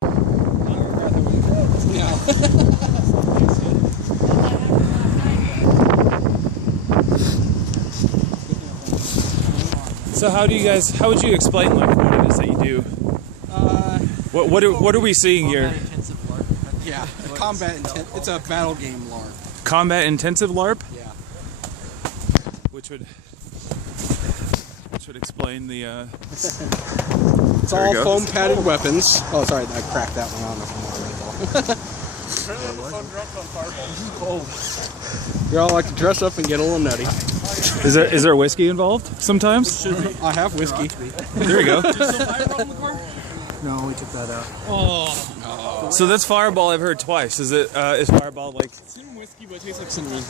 So how would you explain like what it is that you do? What are we seeing here? Yeah, it's a battle game LARP. Combat intensive LARP? Yeah. Which would explain the It's all foam padded weapons. Oh sorry, I cracked that one on the We all like to dress up and get a little nutty. Is there whiskey involved sometimes? I have whiskey. There you go. No, we took that out. Oh. So that's Fireball. I've heard twice. Is Fireball like? It's whiskey, but it tastes like cinnamon.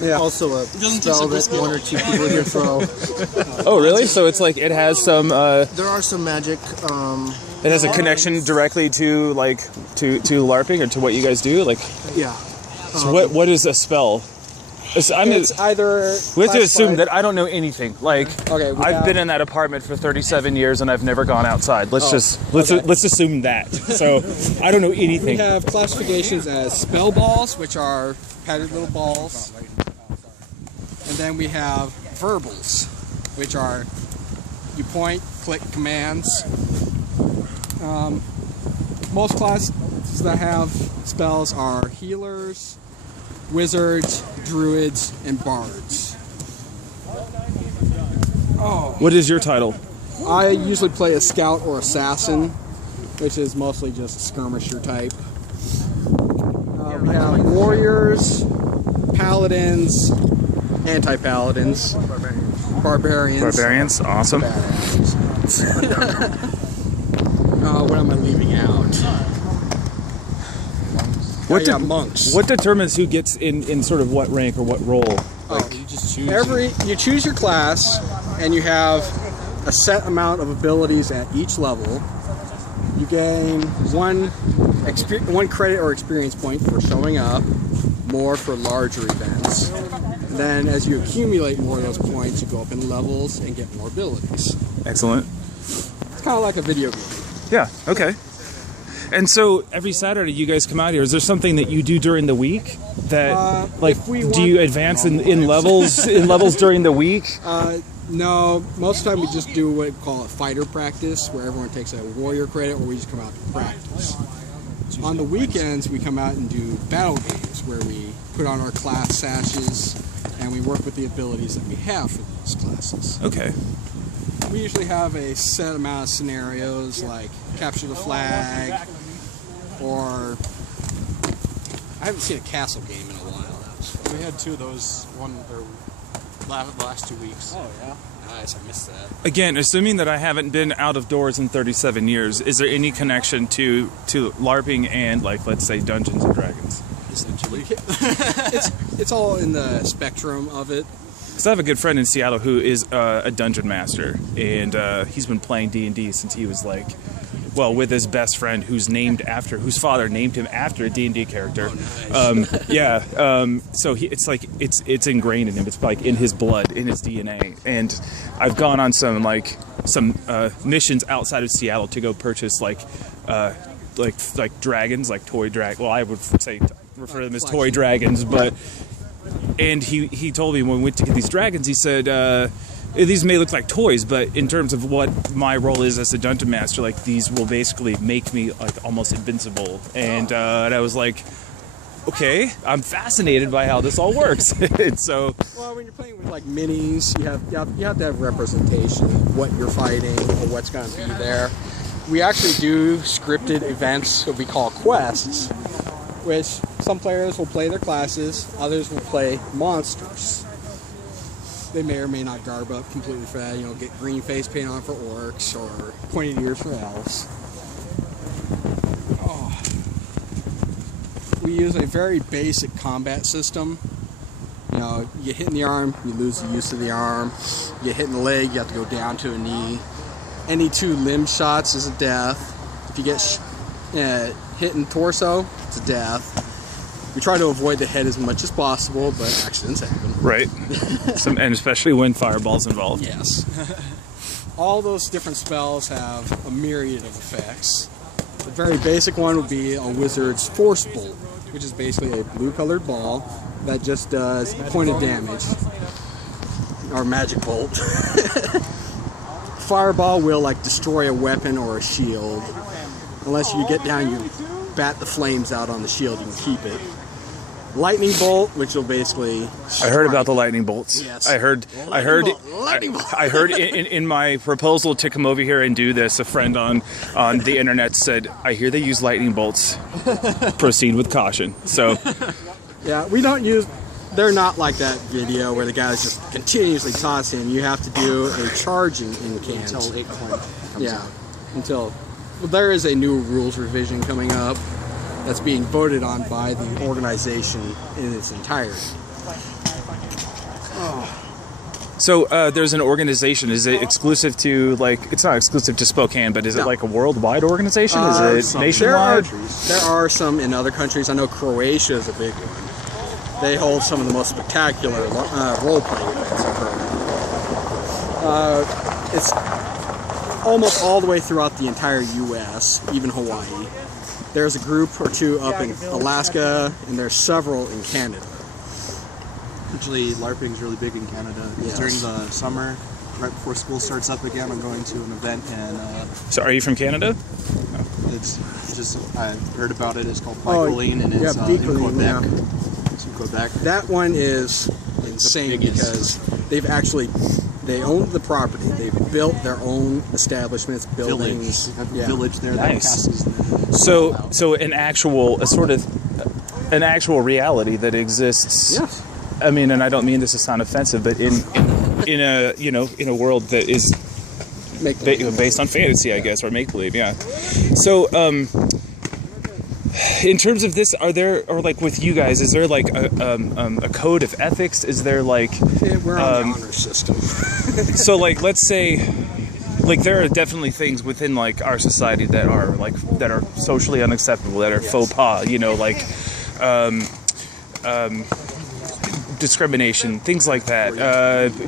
Yeah. Also a spell that one or two people here throw. Oh really? So it's like it has some. There are some magic. It has a connection directly to like to LARPing or to what you guys do. Like. Yeah. So what is a spell? It's either. We have to assume that I don't know anything. Like, okay, I've been in that apartment for 37 years and I've never gone outside. Let's assume that. So I don't know anything. We have classifications as spell balls, which are padded little balls, and then we have verbals, which are you point, click commands. Most classes that have spells are healers, wizards, druids, and bards. Oh. What is your title? I usually play a scout or assassin, which is mostly just a skirmisher type. We have warriors, paladins, anti-paladins, barbarians. Barbarians, awesome. What am I leaving out? Monks. What determines who gets in sort of what rank or what role? Like, you just choose. You choose your class, and you have a set amount of abilities at each level. You gain one credit or experience point for showing up, more for larger events. And then, as you accumulate more of those points, you go up in levels and get more abilities. Excellent. It's kind of like a video game. Yeah. Okay. And so every Saturday you guys come out here. Is there something that you do during the week that do you advance in levels during the week? No, most of the time we just do what we call a fighter practice, where everyone takes a warrior credit, or we just come out to practice. On the weekends we come out and do battle games, where we put on our class sashes and we work with the abilities that we have for those classes. Okay. We usually have a set amount of scenarios, like capture the flag, or I haven't seen a castle game in a while. We had two of those the last 2 weeks. Oh yeah, nice. I missed that. Again, assuming that I haven't been out of doors in 37 years, is there any connection to LARPing and, like, let's say, Dungeons and Dragons? Essentially, it's all in the spectrum of it. Because I have a good friend in Seattle who is a dungeon master, and he's been playing D&D since he was like, well, with his best friend whose father named him after a D&D character. Oh, nice. So it's ingrained in him. It's like in his blood, in his DNA. And I've gone on some missions outside of Seattle to go purchase like dragons, like toy dragons. Well, I would say refer to them as toy dragons, but. And he told me when we went to get these dragons, he said, these may look like toys, but in terms of what my role is as a dungeon master, like, these will basically make me like almost invincible. And I was like, okay, I'm fascinated by how this all works. And so, well, when you're playing with like minis, you have to have representation of what you're fighting or what's going to be there. We actually do scripted events that we call quests, which some players will play their classes, others will play monsters. They may or may not garb up completely for that, get green face paint on for orcs or pointed ears for elves. Oh. We use a very basic combat system. You get hit in the arm, you lose the use of the arm. You get hit in the leg, you have to go down to a knee. Any 2 limb shots is a death. If you get hit in the torso, it's a death. We try to avoid the head as much as possible, but accidents happen. Right. And especially when Fireball's involved. Yes. All those different spells have a myriad of effects. The very basic one would be a wizard's force bolt, which is basically a blue-colored ball that just does pointed damage, or magic bolt. Fireball will like destroy a weapon or a shield. Unless you get down, you bat the flames out on the shield, you can keep it. Lightning bolt, which will basically I heard about the lightning bolts. Yes. I heard in my proposal to come over here and do this, a friend on the internet said, I hear they use lightning bolts. Proceed with caution. So yeah, we don't use, they're not like that video where the guy's just continuously tossing. You have to do a charging incant. Until 8 comes Yeah, out. until, well, there is a new rules revision coming up that's being voted on by the organization in its entirety. So there's an organization. Is it exclusive to, like, it's not exclusive to Spokane, but is it like a worldwide organization? Is it nationwide? There are some in other countries. I know Croatia is a big one. They hold some of the most spectacular role-playing events I've heard. It's almost all the way throughout the entire U.S., even Hawaii. There's a group or two up in Alaska, and there's several in Canada. Actually, LARPing is really big in Canada. Yes. During the summer, right before school starts up again, I'm going to an event and So are you from Canada? it's just, I heard about it. It's called Picoline, and it's in Picoline, Quebec. yeah. It's in Quebec. That one is insane because they've actually, they own the property. They've built their own establishments, buildings. Village. Yeah. Village there. Nice. That passes the So an actual, a sort of, an actual reality that exists. Yes. I mean, and I don't mean this to sound offensive, but in a, you know, in a world that is based on fantasy, I guess, or make believe, yeah. So, in terms of this, are there, or like with you guys, is there like a code of ethics? Is there like We're on the honor system. so like, let's say, like, there are definitely things within like our society that are socially unacceptable, that are faux pas, you know, like discrimination, things like that.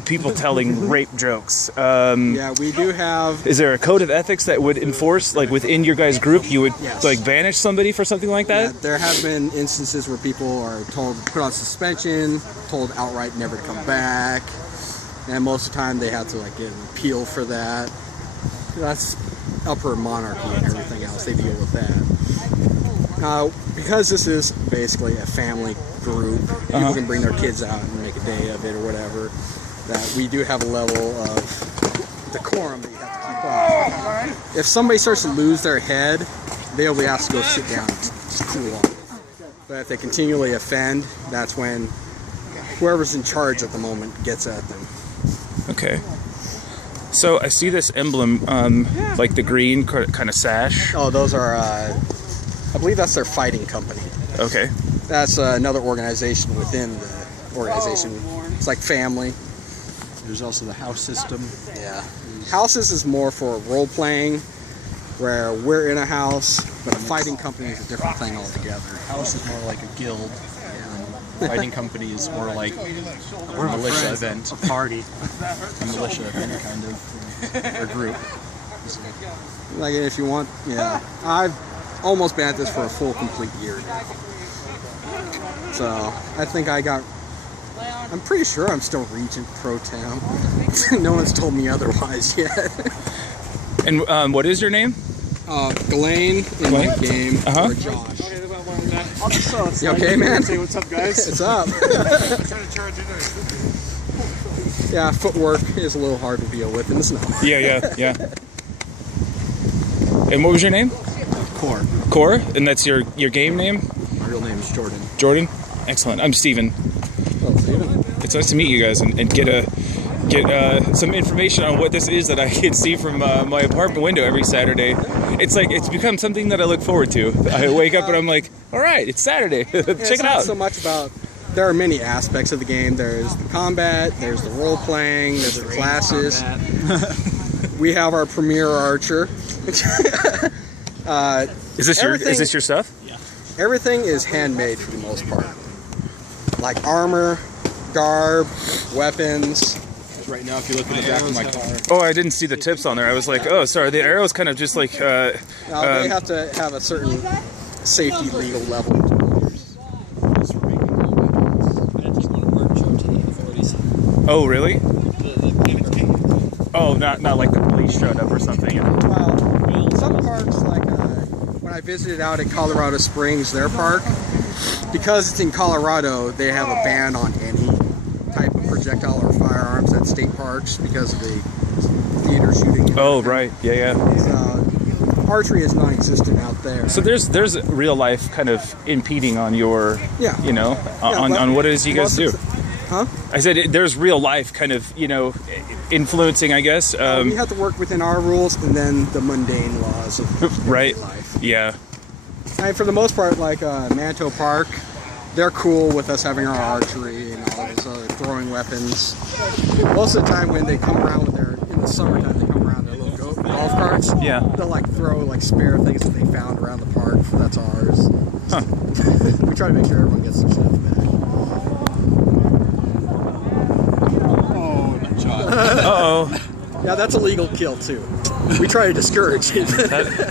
People telling rape jokes. Yeah, we do have. Is there a code of ethics that would enforce, like within your guys' group, you would like banish somebody for something like that? Yeah, there have been instances where people are told to put on suspension, told outright never to come back, and most of the time they have to like get an appeal for that. That's upper monarchy and everything else. They deal with that. Because this is basically a family group, people can bring their kids out and make a day of it or whatever, that we do have a level of decorum that you have to keep up. If somebody starts to lose their head, they'll be asked to go sit down and cool off. But if they continually offend, that's when whoever's in charge at the moment gets at them. Okay. So I see this emblem, like the green kind of sash. Oh, those are, I believe that's their fighting company. Okay. That's another organization within the organization. It's like family. There's also the house system. Yeah. Houses is more for role playing, where we're in a house, but a fighting company is a different thing altogether. House is more like a guild. And fighting company is more like a militia event. A party. A militia event kind of, or group. Like if you want, yeah. I've almost been at this for a full complete year now. So I think I'm pretty sure I'm still Regent Pro Tem. No one's told me otherwise yet. And what is your name? Ghislaine in my game, or Josh. You okay, man? Say what's up, guys? It's up. Yeah, footwork is a little hard to deal with in the snow. Yeah. And what was your name? Core. Core? And that's your game name? My real name is Jordan. Jordan? Excellent. I'm Steven. Oh, Steven. It's nice to meet you guys and get some information on what this is that I can see from my apartment window every Saturday. It's like, it's become something that I look forward to. I wake up and I'm like, all right, it's Saturday. Check it out. Not so much about, there are many aspects of the game. There's the combat, there's the role playing, there's the classes. We have our premier archer. Is this your stuff? Everything is handmade for the most part. Like armor, garb, weapons, right now if you look in the back of my car. Oh, I didn't see the tips on there. I was like, oh, sorry. The arrow's kind of just like. Now, they have to have a certain safety legal level. Oh, really? Oh, not like the police showed up or something. Well, some parks, like when I visited out at Colorado Springs, their park, because it's in Colorado, they have a ban on any type of projectile or firearms at state parks because of the theater shooting. Oh, right. Yeah. Archery is non-existent out there. So there's real life kind of impeding on your, on what it is you guys do. Huh? I said there's real life kind of, influencing, I guess. We have to work within our rules and then the mundane laws of right. life. Yeah. And for the most part, like Manito Park, they're cool with us having our archery and all this other throwing weapons. Most of the time when they come around with in the summertime, they come around their little golf carts. Yeah. They'll like throw like spare things that they found around the park. That's ours. Huh. We try to make sure everyone gets their stuff back. Uh-oh. Yeah, that's a legal kill too. We try to discourage it.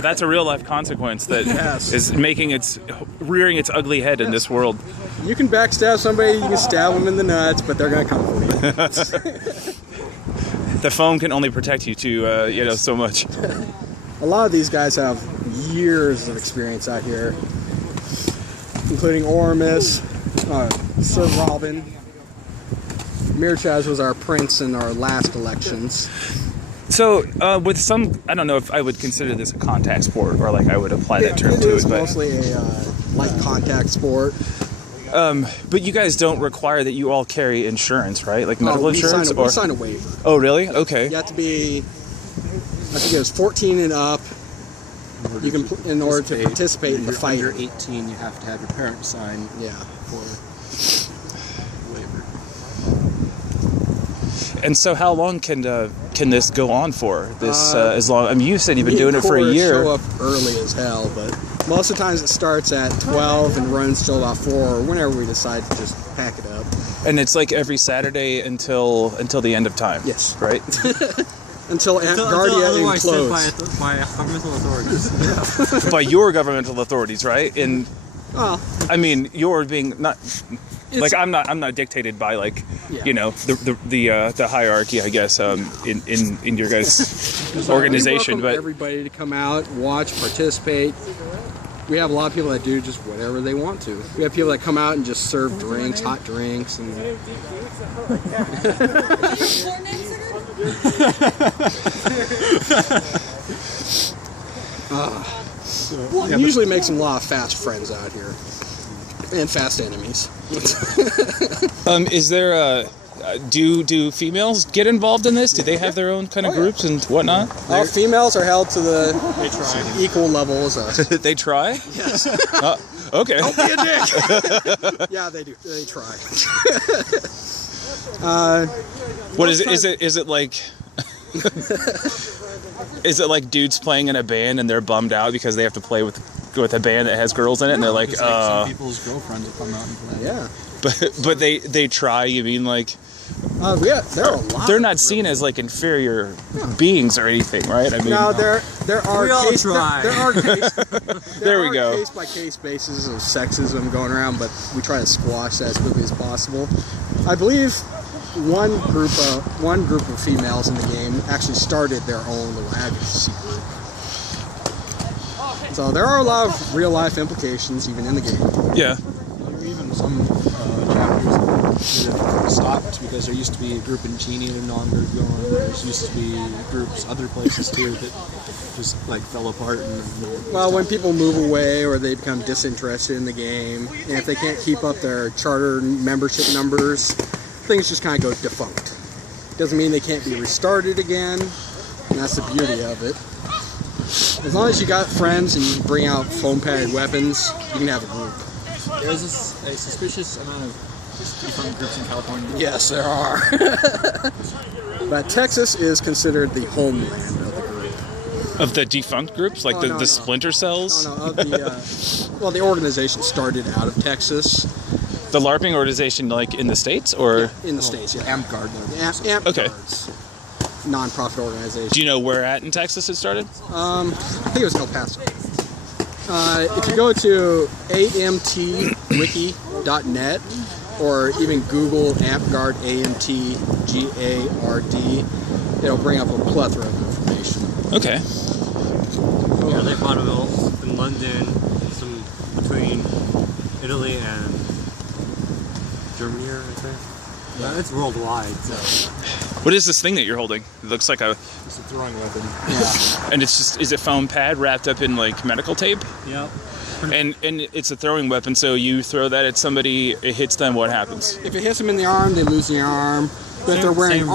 That's a real life consequence that Yes. is rearing its ugly head in this world. You can backstab somebody, you can stab them in the nuts, but they're gonna come for you. The phone can only protect you to, so much. A lot of these guys have years of experience out here, including Oramus, Sir Robin. Mirchaz was our prince in our last elections. So, with some, I don't know if I would consider this a contact sport or like I would apply that term It to is it, but mostly a light contact sport. but you guys don't require that you all carry insurance, right? Like medical insurance, we sign a waiver. Oh, really? Okay. You have to be, I think it was 14 and up. You can, in order to participate in the fight. If you're under 18, you have to have your parents sign. Yeah. For waiver. And so, how long can this go on for? This as long? I mean, you said you've been doing it for a year. Show up early as hell, but most of the times it starts at 12 and runs till about 4, or whenever we decide to just pack it up. And it's like every Saturday until the end of time. Yes. Right. Until Guardia implodes. By governmental authorities. By your governmental authorities, right? And Well, I mean, you're being not. Like I'm not dictated by like the hierarchy, I guess, in your guys' organization. we welcome But everybody to come out, watch, participate. We have a lot of people that do just whatever they want to. We have people that come out and just serve drinks, hot drinks, and it usually makes a lot of fast friends out here. And fast enemies. is there do females get involved in this? Do they have their own kind of groups and whatnot? All females are held to the equal level as us. They try? Yes. Okay. Don't be a dick. Yeah, they do. They try. What is it? Is it like? Is it like dudes playing in a band and they're bummed out because they have to play with a band that has girls in it, and they're like, some people's girlfriends will come out and play. Yeah. But they try. You mean like? Yeah, there are a lot. They're not seen as like inferior beings or anything, right? I mean, No, there are We all case, try. there are case, There we go. Case by case basis of sexism going around, but we try to squash that as quickly as possible. I believe one group of females in the game actually started their own little advocacy group. So there are a lot of real life implications even in the game. yeah. Even some chapters that stopped because there used to be a group in Cheney no longer going. There used to be groups other places too that just like fell apart. Well, when people move away or they become disinterested in the game, and if they can't keep up their charter membership numbers, things just kind of go defunct. Doesn't mean they can't be restarted again, and that's the beauty of it. As long as you got friends and you bring out foam-padded weapons, you can have a group. There's a suspicious amount of different groups in California. Yes, there are. But Texas is considered the homeland of the group. Of the defunct groups, like No, the splinter cells. No, of the the organization started out of Texas, The LARPing organization, like in the States, or In the States, yeah. Amp Guard. Amp Okay. Guards. Non-profit organization. do you know where at in Texas it started? I think it was El Paso. If you go to amtwiki.net or even Google AmpGuard, AMTGARD, it'll bring up a plethora of information. Okay. Yeah, they vaudeville in London, some between Italy and Germany, I think. Yeah, it's worldwide, so. What is this thing that you're holding? It looks like a, It's a throwing weapon. and it's just, is it foam pad wrapped up in like medical tape? Yep. And it's a throwing weapon, so you throw that at somebody, it hits them, what happens? If it hits them in the arm, they lose the arm. But if they're wearing Same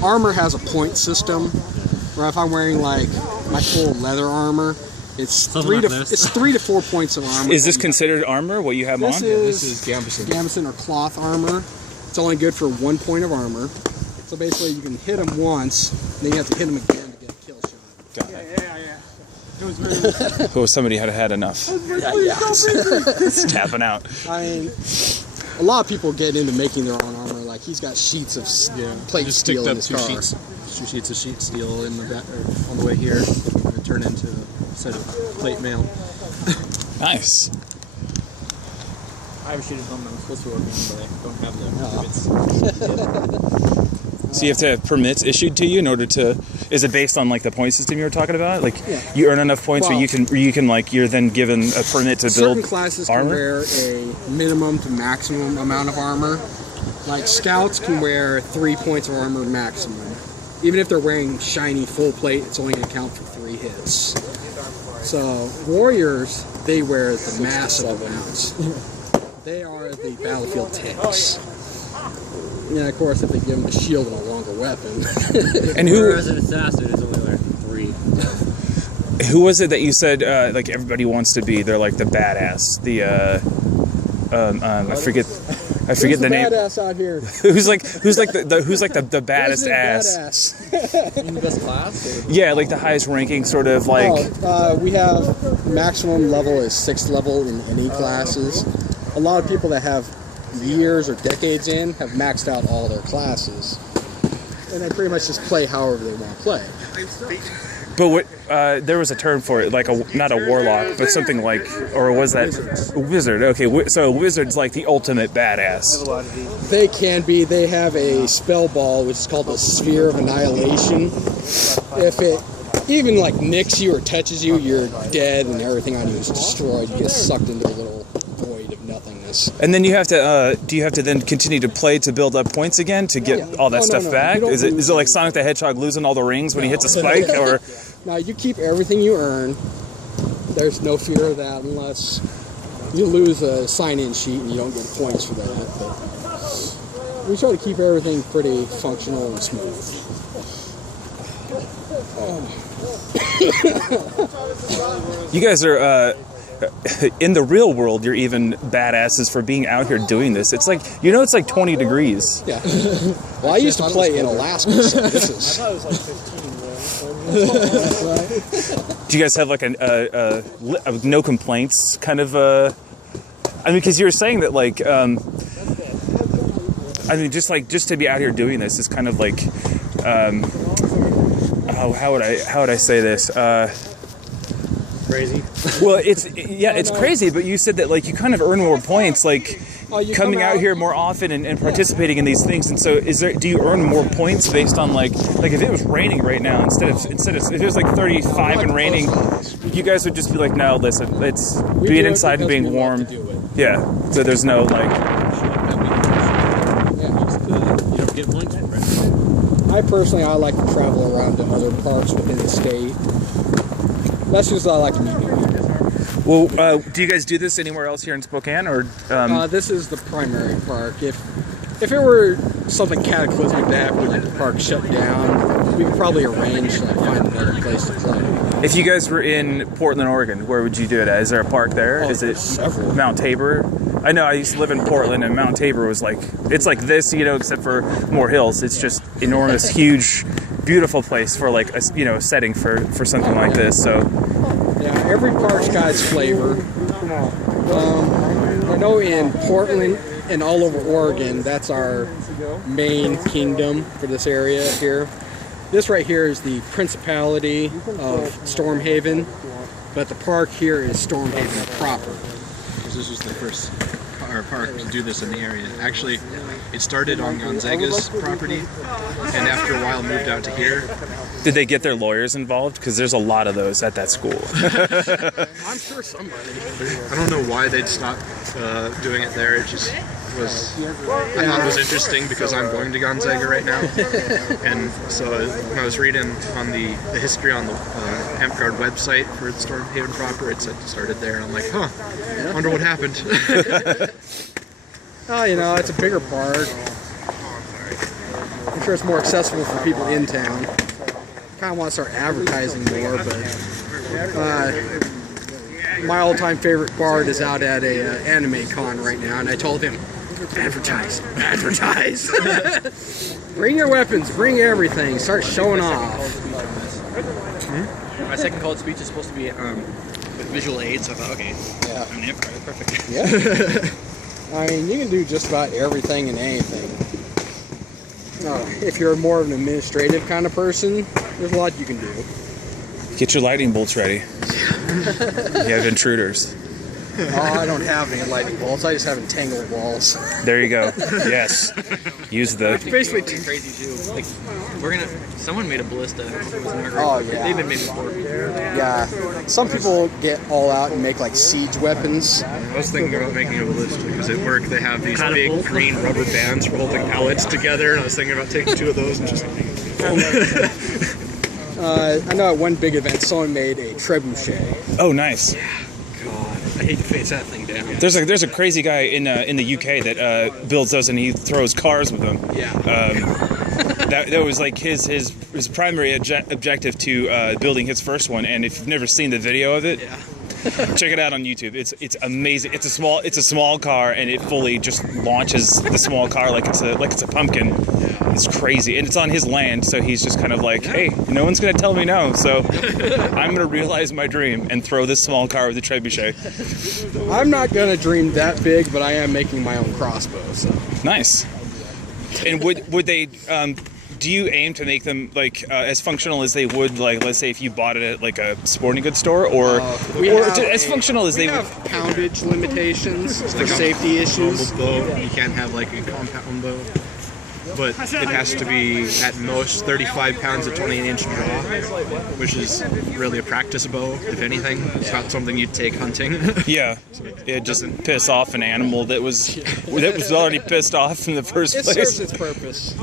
armor has a point system. Where if I'm wearing like my full leather armor, it's Something like this. 3 to 4 points of armor. Is this considered armor, what you have This on? This is is Gambison. gambeson or cloth armor. It's only good for 1 point of armor. So basically, you can hit them once, then you have to hit them again to get a kill shot. Got it. Oh, somebody had enough. It's tapping out. I mean, a lot of people get into making their own armor. Like he's got sheets of plate Just steel sticked in up his two car. sheets of sheet steel in the back, or on the way here, and turn into a set of plate mail. Nice. I have a sheet of film I'm supposed to work on, but I don't have the permits. So you have to have permits issued to you in order to, is it based on like the point system you were talking about? Like you earn enough points Well, where you can like, you're then given a permit to Certain build classes armor? can wear a minimum to maximum amount of armor. Like scouts can wear 3 points of armor maximum. Even if they're wearing shiny full plate, it's only going to count for 3 hits. So warriors, they wear the massive amounts. They are the battlefield tanks. Yeah, of course, if they give them a shield and a longer weapon. And who Whereas an assassin is only like 3. was it that you said like everybody wants to be? They're like the badass. The I forget Who's the name. Badass out here. Who's like the baddest ass? Badass. In the best class? Or? Yeah, like the highest ranking sort of like. We have maximum level is 6th level in any classes. A lot of people that have years or decades in have maxed out all their classes, and they pretty much just play however they want to play. But what there was a term for it, like not a warlock, but something like, or was that wizard? Okay, so a wizard's like the ultimate badass. They can be. They have a spell ball which is called the Sphere of Annihilation. If it even like nicks you or touches you, you're dead, and everything on you is destroyed. You get sucked into a little void of nothingness. And then you have to, do you have to then continue to play to build up points again to get all that stuff no. back? You don't Is it lose like Sonic the Hedgehog losing all the rings when he hits a spike, or? Now you keep everything you earn. There's no fear of that unless you lose a sign-in sheet and you don't get points for that. But we try to keep everything pretty functional and smooth. You guys are, in the real world, you're even badasses for being out here doing this. It's like, it's like 20 degrees. Yeah. Well, I used to play in Alaska, so this is... I thought it was like 15, Do you guys have like a no complaints kind of, I mean, because you were saying that like, I mean, just to be out here doing this is kind of like, how would I say this? Crazy. Well, it's crazy, but you said that like you kind of earn more points like coming out here more often and participating in these things. And so do you earn more points based on like if it was raining right now instead of if it was like 35 and raining, you guys would just be like, no, listen, it's being inside and being warm. Yeah. So there's no like. You don't get points for it. I like to travel around to other parks within the state. That's just I like to meet new people. Well, do you guys do this anywhere else here in Spokane, or? This is the primary park. If it were something cataclysmic to happen, like the park shut down, we could probably arrange to find a better place to play. If you guys were in Portland, Oregon, where would you do it at? Is there a park there? Is it several. Mount Tabor? I know I used to live in Portland, and Mount Tabor was like, it's like this, except for more hills. It's just enormous, huge, beautiful place for like a setting for something like this. So yeah, every park's got its flavor. I know in Portland and all over Oregon, that's our main kingdom for this area here. This right here is the Principality of Stormhaven, but the park here is Stormhaven proper. This was the first park to do this in the area. Actually, it started on Gonzaga's property, and after a while moved out to here. Did they get their lawyers involved? Because there's a lot of those at that school. I'm sure somebody. I don't know why they'd stopped doing it there. It just was, I thought it was interesting because I'm going to Gonzaga right now. And so when I was reading on the history on the Hempguard website for Stormhaven proper, it said it started there. And I'm like, huh, I wonder what happened. Oh, you know, it's a bigger park. I'm sure it's more accessible for people in town. Kind of want to start advertising more, but my all-time favorite bard is out at a anime con right now, and I told him, advertise. Bring your weapons, bring everything, start showing off. My second called speech is supposed to be with visual aids, so I thought, okay, I'm an improv, perfect. Yeah. I mean, you can do just about everything and anything. If you're more of an administrative kind of person, there's a lot you can do. Get your lightning bolts ready. You have intruders. Oh, I don't have any lightning bolts. I just have entangled walls. There you go. Yes. Use the... Basically, Crazy too. Like, someone made a ballista. It was in our group. Oh, yeah. They've been made before. yeah. Some people get all out and make like siege weapons. I was thinking about making a ballista because at work they have these big green rubber bands for holding pellets together, and I was thinking about taking 2 of those and just... I know at one big event someone made a trebuchet. Oh, nice. I hate to face that thing down. There's a crazy guy in the UK that builds those, and he throws cars with them. Yeah. That was like his primary objective to building his first one. And if you've never seen the video of it, check it out on YouTube. It's amazing. It's a small car, and it fully just launches the small car like it's a pumpkin. It's crazy, and it's on his land, so he's just kind of like, hey, no one's gonna tell me no, so I'm gonna realize my dream and throw this small car with a trebuchet. I'm not gonna dream that big, but I am making my own crossbow. So Nice. And would they? Do you aim to make them like as functional as they would, like, let's say if you bought it at like a sporting goods store, or as functional as they would? have poundage limitations for like safety a issues. normal bow. You can't have like a compound bow. But it has to be at most 35 pounds at 20-inch draw, which is really a practice bow, if anything. It's not something you'd take hunting. Yeah, it doesn't piss off an animal that was already pissed off in the first It place. serves its purpose.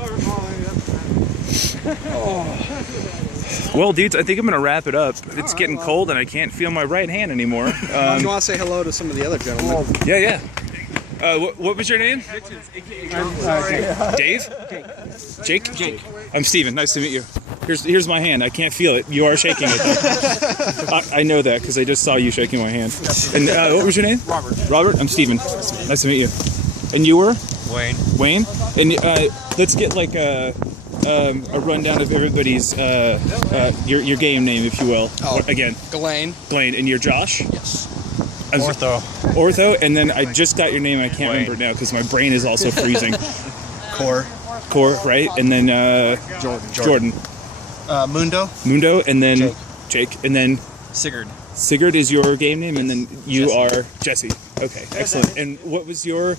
Well, dudes, I think I'm gonna wrap it up. It's getting cold and I can't feel my right hand anymore. You want to say hello to some of the other gentlemen? Yeah. What was your name? Dave? Jake? I'm Steven. Nice to meet you. Here's my hand. I can't feel it. You are shaking it, though. I know that because I just saw you shaking my hand. And what was your name? Robert? I'm Steven. Nice to meet you. And you were? Wayne? And let's get like a rundown of everybody's your game name, if you will. Again. Ghislaine. And you're Josh? Yes. Ortho, and then I just got your name. I can't remember it now because my brain is also freezing. Core. Right? And then Jordan. Mundo. And then Jake. And then Sigurd. Sigurd is your game name, and then you are Jesse. Okay, excellent. And what was your?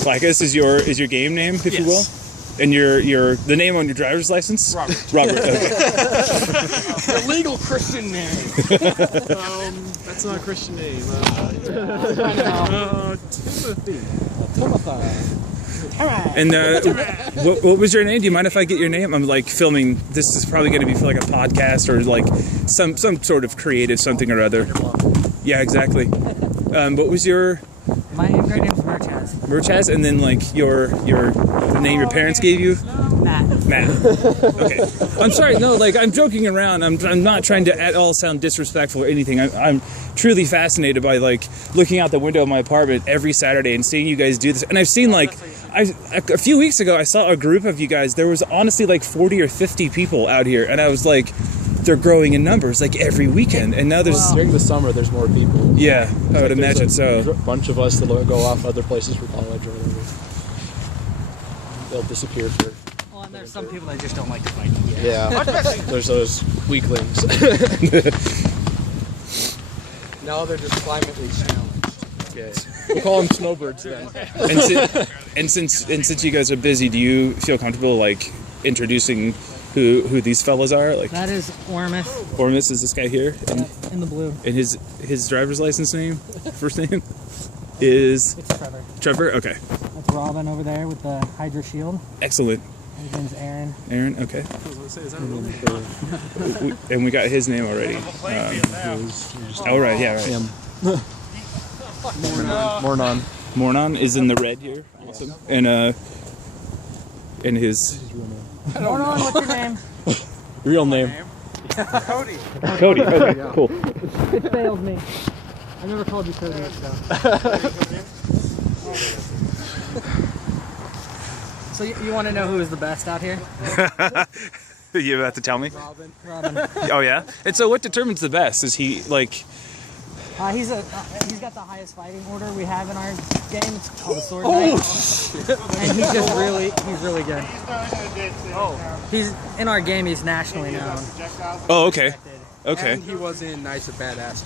Placus is your game name, if you will. And your the name on your driver's license? Robert. Okay. Your legal Christian name. That's not a Christian name. Timothy. And what was your name? Do you mind if I get your name? I'm like filming. This is probably going to be for like a podcast or like some sort of creative something or other. Yeah, exactly. What was your? My grade name's Murchaz. Murchaz, and then like the name your parents gave you? Matt. Okay. I'm sorry. No, like I'm joking around. I'm not trying to at all sound disrespectful or anything. I'm truly fascinated by like looking out the window of my apartment every Saturday and seeing you guys do this. And I've seen like a few weeks ago I saw a group of you guys. There was honestly like 40 or 50 people out here, and I was like, they're growing in numbers like every weekend, and now there's During the summer, there's more people. yeah, I would imagine There's so. a bunch of us that go off other places for college or whatever. They'll disappear for. Well, and there's some people that just don't like to fight. Yeah. There's those weaklings. No, they're just climately challenged. Okay. We'll call them snowbirds then. And since you guys are busy, do you feel comfortable like introducing who these fellas are? Like That is Ormus Ormus is this guy here, and in the blue. his driver's license name, first name is It's Trevor. Trevor. Okay, That's Robin over there with the Hydra shield. excellent. His name's Aaron. Aaron. Okay. And we got his name already. Oh right, yeah, right. Mornon. Mornon is in the red here. Awesome. And his Hold on, what's your name? Real name. Cody. Okay, cool. It failed me. I never called you Cody though. So you want to know who is the best out here? You about to tell me? Robin. Oh yeah. And so, what determines the best? Is he like? He's got the highest fighting order we have in our game. It's called the Sword Knight. And he's really good. He's in our game. He's nationally known. Oh, okay. Okay. And he was in Knights of Badass.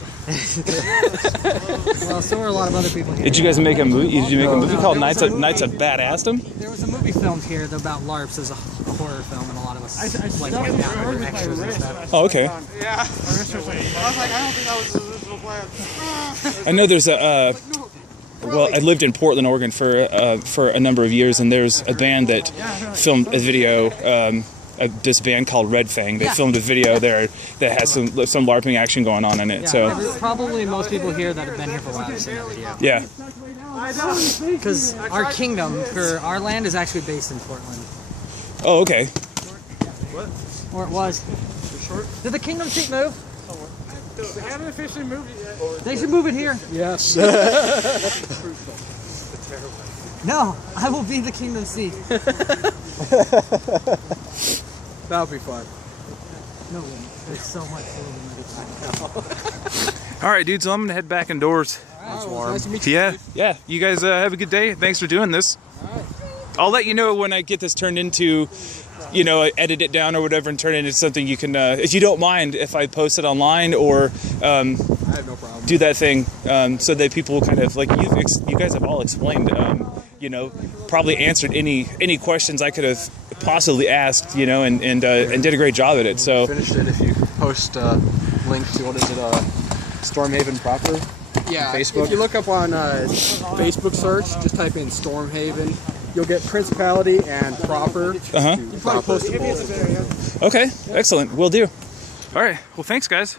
Well, so are a lot of other people here. Did you guys make a movie? Did you make a movie called Knights of Badassdom? There was a movie filmed here about LARPs as a horror film, and a lot of us like went down with extras and stuff. Oh, okay. Yeah. I was like, I don't think that was the original plan. I know there's a. Well, I lived in Portland, Oregon for a number of years, and there's a band that filmed a video. This band called Red Fang. They filmed a video there that has some LARPing action going on in it. Yeah, So there's probably most people here that have been here for a while have seen that video. yeah. Because our kingdom, for our land, is actually based in Portland. Oh, okay. Or it was. Did the kingdom seat move? They haven't officially moved it yet. They should move it here. Yes. No, I will be the kingdom seat. That'll be fun. No, there's so much room. All right, dude. So I'm gonna head back indoors. It's warm. Nice to meet you. Yeah. You guys have a good day. Thanks for doing this. I'll let you know when I get this turned into, edit it down or whatever and turn it into something you can, if you don't mind, if I post it online or I have no problem. do that thing so that people kind of like you guys have all explained, probably answered any questions I could have possibly asked, and did a great job at it. So Finished it if you post a link to Stormhaven proper. Yeah, Facebook. If you look up on Facebook search, just type in Stormhaven. You'll get Principality and Proper. Uh-huh. You probably post both. okay, excellent. Will do. All right. Well, thanks, guys.